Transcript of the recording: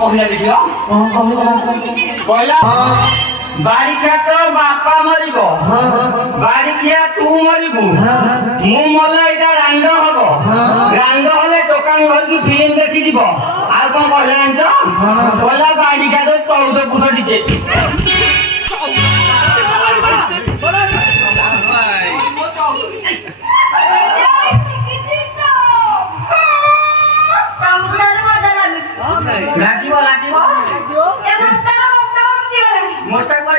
କହିଲା ଦେଖିବ କହିଲା ବାରିଖିଆ ତ ବାପା ମରିବ ବାରିଖିଆ ତୁ ମରିବୁ ମୁଁ ମଲେ ଏଇଟା ରାଣ୍ଡ ହବ ରାଣ୍ଡ ହେଲେ ଦୋକାନ ଧରିକି ଫିଲ୍ମ ଦେଖି ଯିବ ଆଉ କଣ କହିଲା ଜାଣିଛ କହିଲା ବାରିଖିଆ ତ 14 ପୁଷ ଟିକେ